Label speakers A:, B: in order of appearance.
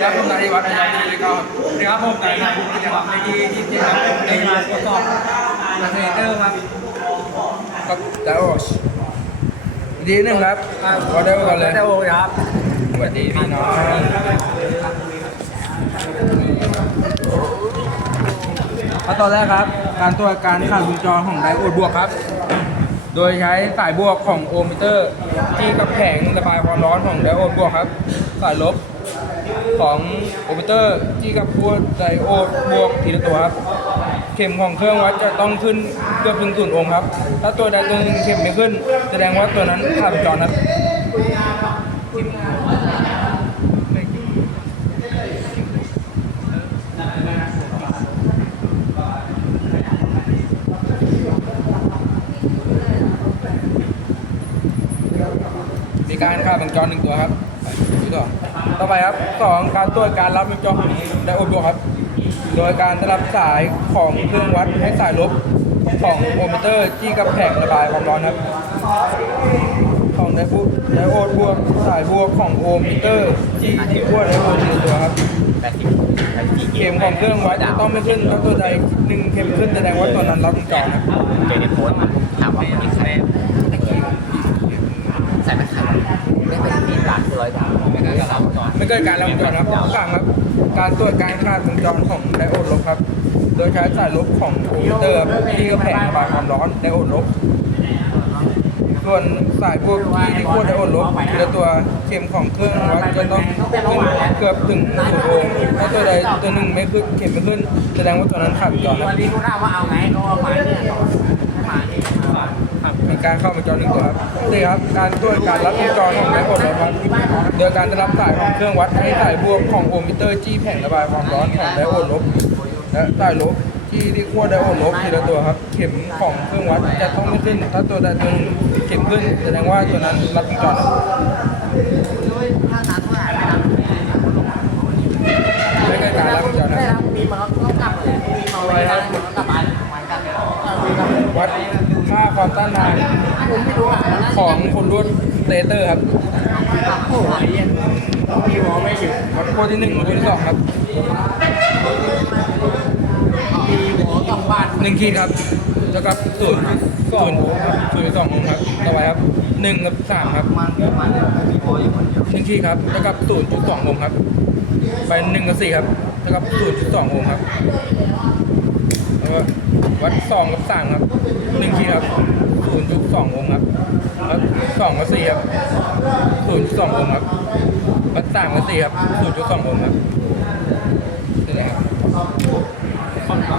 A: และผมนายวัฒน์อาจารย์ดีก็นะครับผมนายภูมินะครับในที่ที่ที่ครับในมาตรวจสอบนักเรียนเตอร์ครับก็ดาวชดีหนึ่งครับขอได้ก่อนเลย
B: ได้โอครับ
A: สวัสดีพี่น้องขั้นตอนแรกครับ การตรวจการขาดวงจรของไดโอดบวกครับโดยใช้สายบวกของโอห์มมิเตอร์ ที่กับแผงระบายความร้อนของไดโอดบวกครับ สายลบ ของโอห์มมิเตอร์ที่กับพวกไดโอดบวกทีละตัวครับ เข็มของเครื่องวัดจะต้องขึ้นเกือบถึงศูนย์โอห์ครับ ถ้าตัวใดตัวหนึ่งเข็มไม่ขึ้น แสดงว่าตัวนั้นขาดจรครับมีการค่าดวงจรหนึ่งตัวครับ ดูต่อต่อไปครับสองการตรวจการรับวงจรของไดโอดบวกครับ โดยการได้รับสายของเครื่องวัดให้สายลบของโอมิเตอร์ที่กับแผงระบายความร้อนครับของไดโอดไดโอดบวกสายบวกของโอมิเตอร์ที่ที่ขั้วไดโอดทีละตัวครับเข็มของเครื่องวัดจะต้องไม่ขึ้นถ้าตัวใดหนึ่งเข็มขึ้นแสดงว่าตัวนั้นรับวงจรครับ
B: เจอในโพสต์มาถามว่าคนนี้ใครตะกี้ใส่ไม่ขัดไม่ เป็นสี่บาทร้อยบาทไม่ได้รับก่อน
A: ไม่เกิดการรับวงจรครับสามครับ การตรวจการขาดวงจรของไดโอดลบครับ โดยใช้สายลบของโอมมิวเตอร์ที่กับแผงระบายความร้อนไดโอดลบ ส่วนสายพวกที่ที่ขั้วไดโอดลบทีละตัวเข็มของเครื่องวัดจะต้องขึ้นเกือบถึงศูนย์โอห์มถ้าตัวใดตัวหนึ่งไม่ขึ้นเข็มไม่ขึ้นแสดงว่าตัวนั้นขาดวงจรครับ
B: วันนี้เขาถามว่าเอาไงเขาเอามาเนี่ยมานี่
A: มีการเข้าวงจรหนึ่งตัวครับนี่ครับการตรวจการรับวงจรของไดโอดลบครับโดยการได้รับสายของเครื่องวัดให้สายบวกของโอห์มมิเตอร์จี้แผงระบายความร้อนของไดโอดลบและสายลบที่ที่ขั้วไดโอดลบทีละตัวครับ เข็มของเครื่องวัดจะต้องไม่ขึ้น ถ้าตัวใดตัวหนึ่งเข็มขึ้นแสดงว่าตัวนั้นรับวงจรครับ
B: ถ้านัดว่าไม่นัด
A: ไม่ใช่การรับวงจรนะ
B: มีมันก็กลับเลยมีมันก็กลับบ้านมันกันมีกัน
A: วัด ค่าความต้านทาน
B: ผมไม่รู้อะ
A: ของคนรุ่นเตเตอร์ครับ
B: โอ้ยมีหัวไม่ถึง
A: วัดขั้วที่หนึ่งขั้วที่สองครับ
B: มีหัวกลับบ้าน
A: หนึ่งขีดครับแล้วกับศูนย์ศูนย์ศูนย์สององค์ครับต่อไปครับหนึ่งกับสามครับ
B: มันมันมีหัวอยู่คนเดียว
A: หนึ่งขีดครับแล้วกับศูนย์จุดสององค์ครับ ไปหนึ่งกับสี่ครับ แล้วกับศูนย์จุดสององค์ครับแล้วก็วัดสองกับสามครับหนึ่งทีครับศูนย์จุดสององค์ครับแล้วสองกับสี่ครับศูนย์จุดสององค์ครับวัดสามกับสี่ครับศูนย์จุดสององค์ครับนี่แหละครับ
B: คนเรา